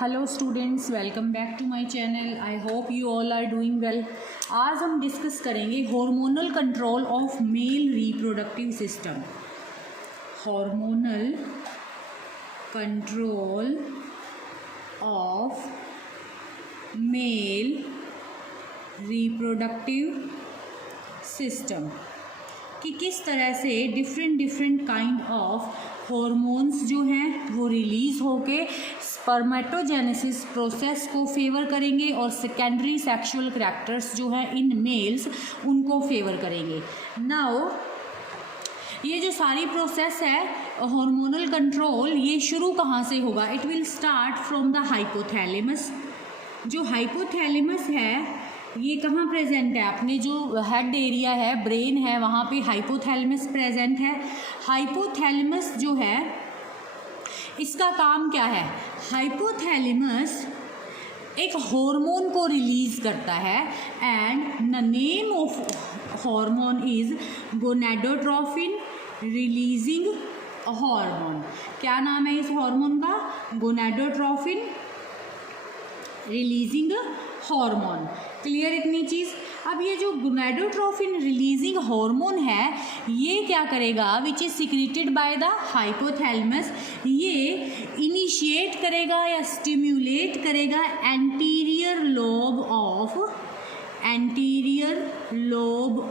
Hello students, welcome back to my channel. I hope you all are doing well. आज हम discuss करेंगे hormonal control of male reproductive system. Hormonal control of male reproductive system कि किस तरह से different kind of hormones जो हैं वो रिलीज़ होके स्पर्मेटोजेनेसिस प्रोसेस को फेवर करेंगे और सेकेंडरी सेक्सुअल करैक्टर्स जो हैं इन मेल्स उनको फेवर करेंगे। नाउ ये जो सारी प्रोसेस है हार्मोनल कंट्रोल, ये शुरू कहाँ से होगा? It will start from the hypothalamus. जो हाइपोथैलेमस है ये कहाँ प्रेजेंट है? अपने जो हेड एरिया है, ब्रेन है, वहाँ पे हाइपोथैलेमस प्रेजेंट है। हाइपोथैलेमस जो है इसका काम क्या है? हाइपोथैलेमस एक हार्मोन को रिलीज करता है and the name of hormone is gonadotrophin releasing hormone. क्या नाम है इस हार्मोन का? Gonadotrophin releasing hormone. क्लियर इतनी चीज़? अब ये जो गोनेडोट्रोफिन रिलीजिंग हार्मोन है ये क्या करेगा? Which is secreted by the hypothalamus. ये इनिशिएट करेगा या स्टिम्युलेट करेगा एंटीरियर लोब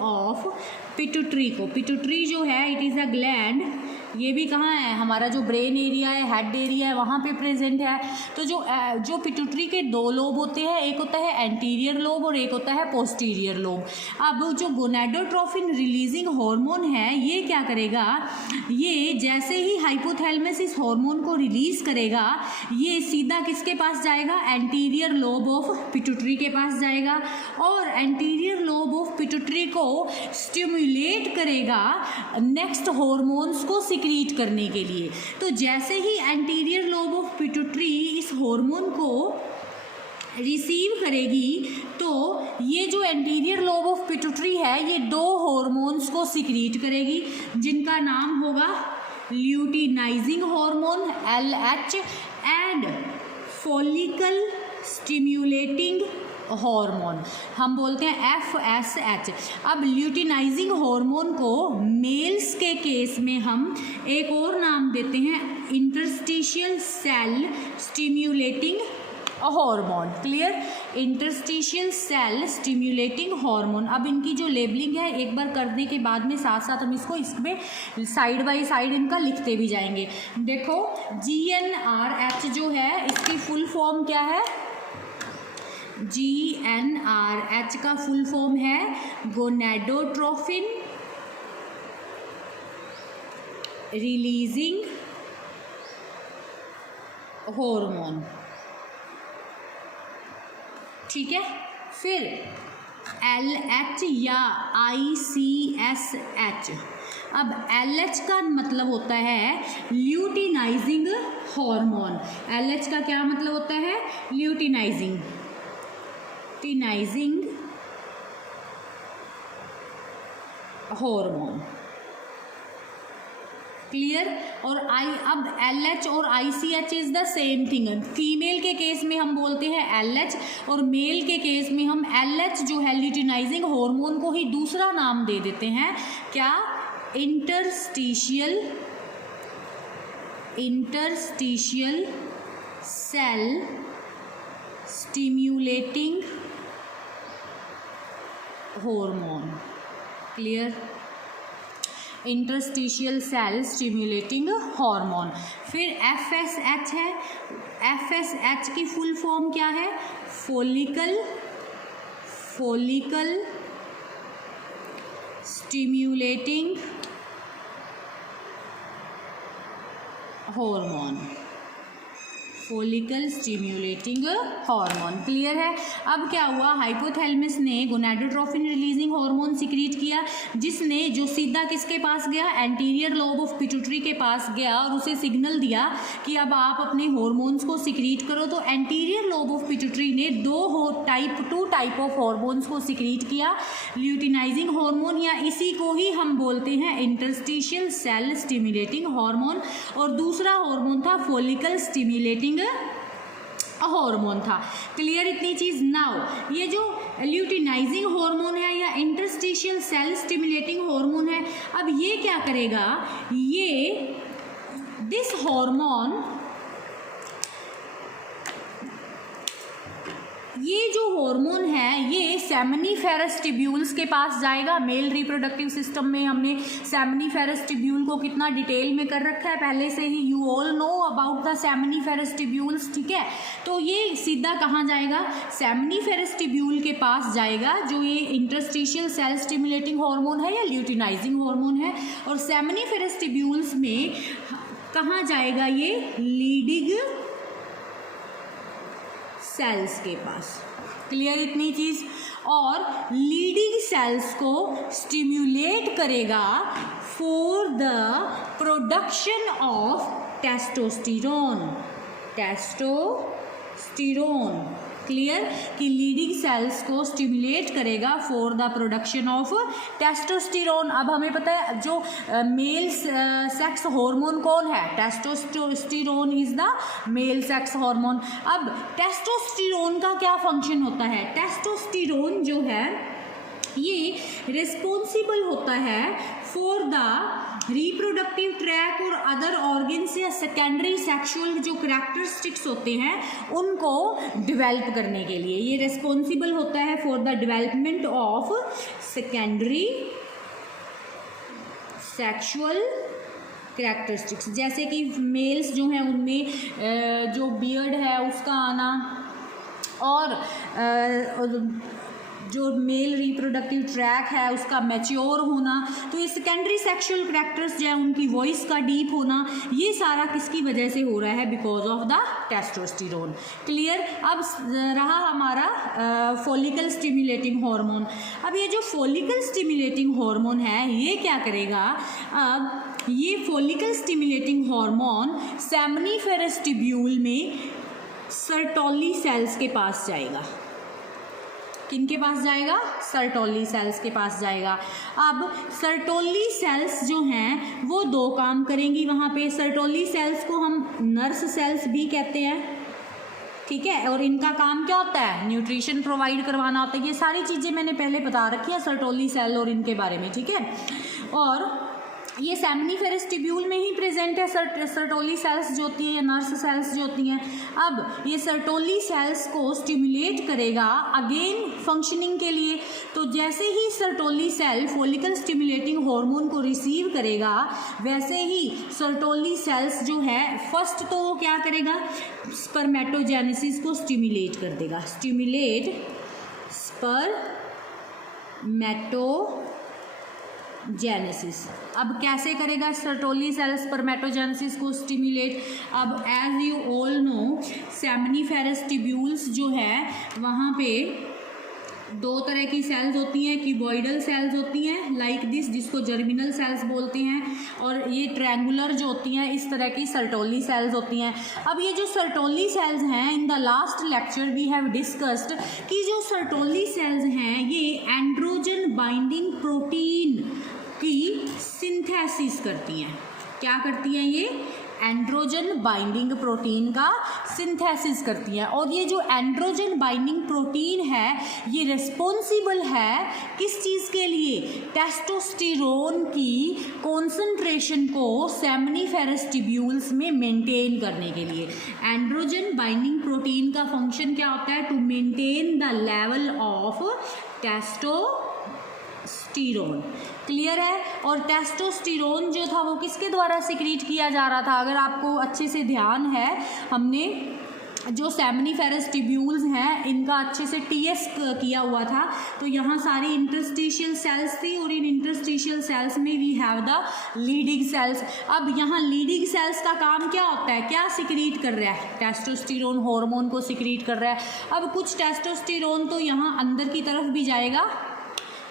ऑफ पिट्यूटरी को। पिट्यूटरी जो है इट इज़ अ ग्लैंड। ये भी कहाँ है? हमारा जो ब्रेन एरिया है, हेड एरिया है, वहाँ पे प्रेजेंट है। तो जो पिट्यूटरी के दो लोब होते हैं, एक होता है एंटीरियर लोब और एक होता है पोस्टीरियर लोब। अब जो गोनेडोट्रोफिन रिलीजिंग हार्मोन है ये क्या करेगा? ये जैसे ही हाइपोथैलेमस इस हार्मोन को रिलीज करेगा ये सीधा किसके पास जाएगा? एंटीरियर लोब ऑफ पिट्यूटरी के पास जाएगा और एंटीरियर लोब ऑफ पिट्यूटरी को स्टिम्युलेट करेगा नेक्स्ट हार्मोन्स को सीक्रेट करने के लिए। तो जैसे ही एंटीरियर लोब ऑफ पिट्यूटरी इस हार्मोन को रिसीव करेगी तो ये जो एंटीरियर लोब ऑफ पिट्यूटरी है ये दो हार्मोन्स को सीक्रेट करेगी जिनका नाम होगा luteinizing hormone LH and follicle stimulating hormone, हम बोलते हैं FSH। अब ल्यूटिनाइजिंग हार्मोन को मेल्स के केस में हम एक और नाम देते हैं interstitial cell stimulating hormone. Clear? Interstitial cell stimulating hormone. अब इनकी जो लेबलिंग है एक बार करने के बाद में साथ साथ हम इसको इसमें साइड बाय साइड इनका लिखते भी जाएंगे। देखो GnRH जो है इसकी फुल फॉर्म क्या है? GnRH का फुल फॉर्म है गोनेडोट्रोफिन रिलीजिंग हार्मोन। ठीक है, फिर LH या ICSH। अब LH का मतलब होता है ल्यूटिनाइजिंग हार्मोन। LH का क्या मतलब होता है? Luteinizing hormone. क्लियर? और अब LH और ICH is the same thing. Female के केस में हम बोलते हैं LH और मेल के केस में हम LH जो है ल्यूटिनाइजिंग हार्मोन को ही दूसरा नाम दे देते हैं। क्या? Interstitial cell stimulating hormone. Clear? Interstitial cell stimulating hormone. फिर FSH है। FSH की फुल फॉर्म क्या है? Follicle stimulating hormone. Follicle stimulating hormone. Clear है? अब क्या हुआ? हाइपोथैलेमस ने गोनेडोट्रोफिन रिलीजिंग हार्मोन सीक्रेट किया जिसने जो सीधा किसके पास गया? एंटीरियर लोब ऑफ पिट्यूटरी के पास गया और उसे सिग्नल दिया कि अब आप अपने हार्मोन्स को सीक्रेट करो। तो एंटीरियर लोब ऑफ पिट्यूटरी ने टू टाइप ऑफ हार्मोन्स को सीक्रेट किया, ल्यूटिनाइजिंग हार्मोन या इसी को ही हम बोलते हैं इंटरस्टिशियल सेल स्टिम्युलेटिंग हार्मोन, और दूसरा हार्मोन था फॉलिकल स्टिम्युलेटिंग हार्मोन था। क्लियर इतनी चीज। नाउ ये जो ल्यूटिनाइजिंग हार्मोन है या इंटरस्टिशियल सेल स्टिमुलेटिंग हार्मोन है, अब ये क्या करेगा, ये दिस हार्मोन, ये जो हार्मोन है ये सेमिनिफेरस टिब्यूल्स के पास जाएगा। मेल रिप्रोडक्टिव सिस्टम में हमने सेमिनिफेरस टिब्यूल को कितना डिटेल में कर रखा है पहले से ही, you all know about the seminiferous tubules, ठीक है। तो ये सीधा कहाँ जाएगा, सेमिनिफेरस टिब्यूल के पास जाएगा, जो ये इंटरस्टिशियल सेल स्टिमुलेटिंग हार्मोन है या ल्यूटिनाइजिंग हार्मोन है। और सेमिनिफेरस टिब्यूल्स में कहाँ जाएगा, ये लीडिंग सेल्स के पास। क्लियर इतनी चीज। और लीडिंग सेल्स को स्टिम्युलेट करेगा for the production of testosterone. Clear कि लीडिंग सेल्स को स्टिमुलेट करेगा for the production of testosterone. अब हमें पता है जो मेल सेक्स हार्मोन कौन है, testosterone is the male sex hormone. अब टेस्टोस्टेरोन का क्या फंक्शन होता है, टेस्टोस्टेरोन जो है ये रिस्पॉन्सिबल होता है फॉर द रिप्रोडक्टिव ट्रैक और अदर ऑर्गन्स या सेकेंडरी सेक्सुअल जो करैक्टरिस्टिक्स होते हैं उनको डेवलप करने के लिए। ये रिस्पॉन्सिबल होता है for the development of secondary sexual characteristics, जैसे कि मेल्स जो हैं उनमें जो बियर्ड है उसका आना, और जो मेल रिप्रोडक्टिव ट्रैक है उसका मैच्योर होना। तो ये सेकेंडरी सेक्सुअल करैक्टर्स जो है उनकी वॉइस का डीप होना, ये सारा किसकी वजह से हो रहा है, because of the testosterone. Clear. अब रहा हमारा फॉलिकल स्टिमुलेटिंग हार्मोन। अब ये जो फॉलिकल स्टिमुलेटिंग हार्मोन है ये क्या करेगा, अब ये follicle stimulating hormone seminiferous tubule में सर्टोली सेल्स के पास जाएगा। किनके पास जाएगा, सर्टोली सेल्स के पास जाएगा। अब सर्टोली सेल्स जो हैं वो दो काम करेंगी वहाँ पे। सर्टोली सेल्स को हम नर्स सेल्स भी कहते हैं, ठीक है, और इनका काम क्या होता है, न्यूट्रिशन प्रोवाइड करवाना होता है। ये सारी चीज़ें मैंने पहले बता रखी है सर्टोली सेल और इनके बारे में, ठीक है। और ये सेमिनिफेरस टिब्यूल में ही प्रेजेंट है सर्टोली सेल्स जो होती हैं या नर्स सेल्स जो होती हैं। अब ये सर्टोली सेल्स को स्टिमुलेट करेगा अगेन फंक्शनिंग के लिए। तो जैसे ही Sertoli cell follicle stimulating hormone को रिसीव करेगा वैसे ही सर्टोली सेल्स जो है फर्स्ट तो वो क्या करेगा, स्पर्मेटोजेनेसिस को स्टिमुलेट कर देगा। Stimulate spermatogenesis. अब कैसे करेगा सर्टोली सेल स्पर्मेटोजेनेसिस को स्टिमुलेट, अब as you all know seminiferous tubules जो है वहाँ पे दो तरह की सेल्स होती हैं, क्यूबॉइडल सेल्स होती हैं लाइक दिस, जिसको जर्मिनल सेल्स बोलते हैं, और ये ट्रायंगुलर जो होती हैं इस तरह की सर्टोली सेल्स होती हैं। अब ये जो सर्टोली सेल्स हैं, in the last lecture we have discussed कि जो सर्टोली सेल्स हैं ये एंड्रोजन बाइंडिंग प्रोटीन की सिंथेसिस करती हैं। क्या करती हैं ये, एंड्रोजन बाइंडिंग प्रोटीन का सिंथेसिस करती हैं। और ये जो एंड्रोजन बाइंडिंग प्रोटीन है ये रिस्पॉन्सिबल है किस चीज़ के लिए, टेस्टोस्टेरोन की कॉन्सेंट्रेशन को सेमिनिफेरस टिब्यूल्स में मेंटेन करने के लिए। एंड्रोजन बाइंडिंग प्रोटीन का फंक्शन क्या होता है, to maintain the level of testosterone. Clear है। और टेस्टोस्टेरोन जो था वो किसके द्वारा सिक्रीट किया जा रहा था, अगर आपको अच्छे से ध्यान है, हमने जो सेमिनिफेरस टिब्यूल्स हैं इनका अच्छे से टीएस किया हुआ था। तो यहाँ सारी इंटरस्टिशियल सेल्स थी और इन इंटरस्टिशियल सेल्स में we have the Leydig cells. अब यहाँ लीडिंग सेल्स का काम क्या होता है, क्या सिक्रीट कर रहा है, टेस्टोस्टेरोन हार्मोन को सिक्रीट कर रहा है। अब कुछ टेस्टोस्टेरोन तो यहाँ अंदर की तरफ भी जाएगा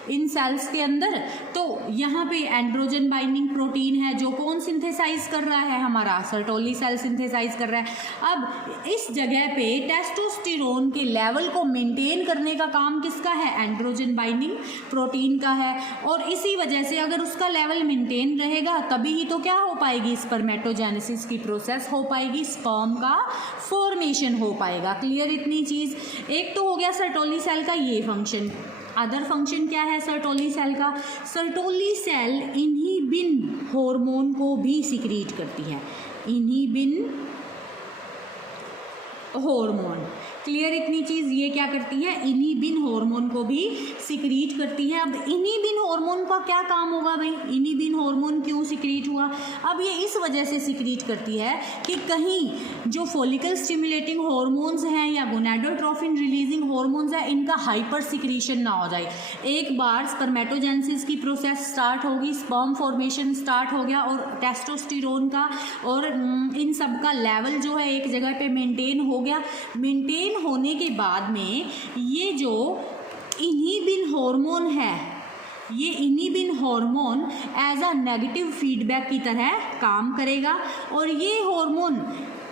इन सेल्स के अंदर। तो यहाँ पे एंड्रोजन बाइंडिंग प्रोटीन है जो कौन सिंथेसाइज कर रहा है, हमारा सर्टोली सेल सिंथेसाइज कर रहा है। अब इस जगह पे टेस्टोस्टेरोन के लेवल को मेंटेन करने का काम किसका है, एंड्रोजन बाइंडिंग प्रोटीन का है। और इसी वजह से अगर उसका लेवल मेंटेन रहेगा तभी ही तो क्या हो पाएगी, स्पर्मेटोजेनेसिस की प्रोसेस हो पाएगी, स्पर्म का फॉर्मेशन हो पाएगा। क्लियर इतनी चीज। एक तो हो गया सर्टोली सेल का ये फंक्शन। अदर फंक्शन क्या है सर्टोली सेल का, सर्टोली सेल इन्हिबिन हार्मोन को भी सिक्रीट करती है, इन्हिबिन हार्मोन। क्लियर इतनी चीज। ये क्या करती है, इन्हिबिन हार्मोन को भी सिक्रीट करती है। अब इन्हिबिन हार्मोन का क्या काम होगा भाई, इन्हिबिन हार्मोन क्यों सिक्रीट हुआ, अब ये इस वजह से सिक्रीट करती है कि कहीं जो फॉलिकल स्टिमुलेटिंग हार्मोन्स हैं या गोनाडोट्रोफिन रिलीजिंग हार्मोन्स है, इनका हाइपर सिक्रीशन ना हो जाए। एक बार स्पर्मेटोजेनेसिस की प्रोसेस स्टार्ट होगी, स्पर्म फॉर्मेशन स्टार्ट हो गया और टेस्टोस्टेरोन का और इन सब का लेवल जो है एक जगह पे मेंटेन हो गया। मेंटेन होने के बाद में ये जो इन्हिबिन हार्मोन है, ये inhibin hormone as a negative feedback की तरह काम करेगा। और ये हार्मोन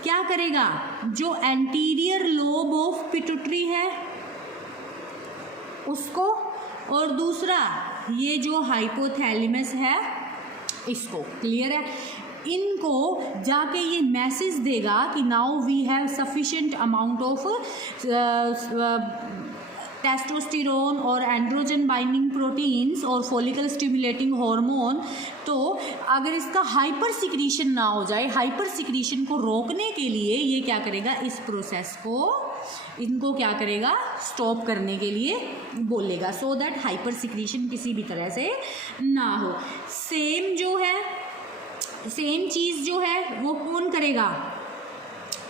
क्या करेगा, जो एंटीरियर लोब ऑफ पिट्यूटरी है उसको, और दूसरा ये जो हाइपोथैलेमस है इसको। क्लियर है। इनको जाके ये मैसेज देगा कि now we have sufficient amount of testosterone और एंड्रोजन बाइंडिंग प्रोटीन्स और फॉलिकल स्टिमुलेटिंग हार्मोन। तो अगर इसका हाइपर सिक्रीशन ना हो जाए, हाइपर सिक्रीशन को रोकने के लिए ये क्या करेगा, इस प्रोसेस को इनको क्या करेगा, स्टॉप करने के लिए बोलेगा, सो दैट हाइपर सिक्रीशन किसी भी तरह से ना हो। सेम चीज़ जो है वो कौन करेगा,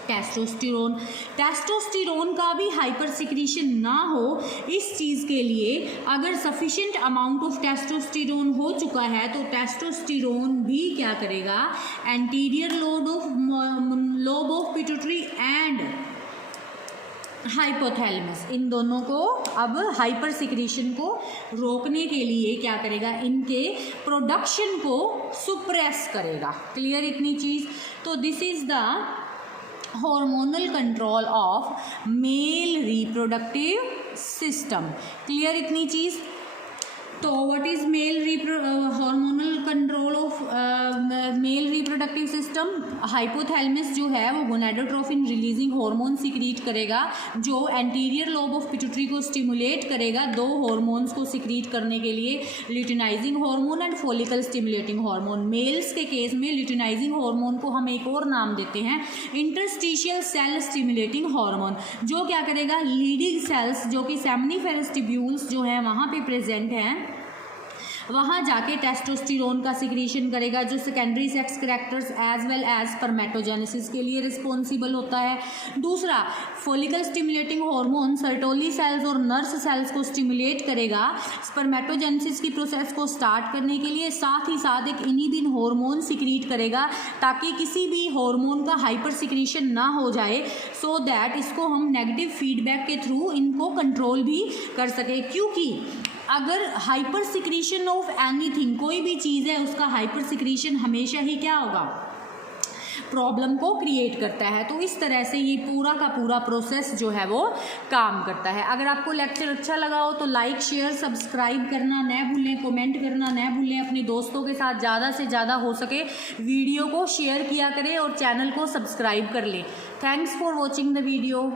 टेस्टोस्टेरोन। टेस्टोस्टेरोन का भी हाइपर सिक्रीशन ना हो, इस चीज़ के लिए अगर सफिशिएंट अमाउंट ऑफ टेस्टोस्टेरोन हो चुका है तो टेस्टोस्टेरोन भी क्या करेगा, anterior lobe of pituitary and hypothalamus, इन दोनों को अब हाइपर सिक्रीशन को रोकने के लिए क्या करेगा, इनके प्रोडक्शन को सुप्रेस करेगा। क्लियर इतनी चीज़। तो this is the hormonal control of male reproductive system. Clear इतनी चीज़। तो what is hormonal control of male reproductive system, hypothalamus जो है वो गोनाडोट्रोफिन रिलीजिंग हार्मोन सिक्रीट करेगा जो एंटीरियर लोब ऑफ पिट्यूटरी को स्टिमुलेट करेगा दो हार्मोन्स को सिक्रीट करने के लिए, luteinizing hormone and follicle stimulating hormone. Males के केस में ल्यूटिनाइजिंग हार्मोन को हम एक और नाम देते हैं इंटरस्टिशियल सेल स्टिमुलेटिंग हार्मोन, जो क्या करेगा, लीडिंग सेल्स जो कि सेमनीफेरस ट्यूब्यूल्स जो है वहाँ पे प्रेजेंट हैं, वहाँ जाके टेस्टोस्टेरोन का सिक्रीशन करेगा जो secondary sex characters as well as spermatogenesis के लिए रिस्पॉन्सिबल होता है। दूसरा, follicle stimulating hormone Sertoli cells और नर्स सेल्स को स्टिमुलेट करेगा स्पर्मेटोजेनेसिस की प्रोसेस को स्टार्ट करने के लिए, साथ ही साथ एक इन्हिबिन हार्मोन सिक्रीट करेगा ताकि किसी भी हार्मोन का हाइपर सिक्रीशन ना हो जाए, सो दैट इसको हम नेगेटिव फीडबैक के थ्रू इनको कंट्रोल भी कर सके। क्योंकि अगर हाइपर सिक्रीशन ऑफ एनीथिंग, कोई भी चीज़ है उसका हाइपर सिक्रीशन हमेशा ही क्या होगा, प्रॉब्लम को क्रिएट करता है। तो इस तरह से ये पूरा का पूरा प्रोसेस जो है वो काम करता है। अगर आपको लेक्चर अच्छा लगा हो तो लाइक शेयर सब्सक्राइब करना न भूलें, कमेंट करना न भूलें, अपने दोस्तों के साथ ज़्यादा से ज़्यादा हो सके वीडियो को शेयर किया करें और चैनल को सब्सक्राइब कर लें। Thanks for watching the video.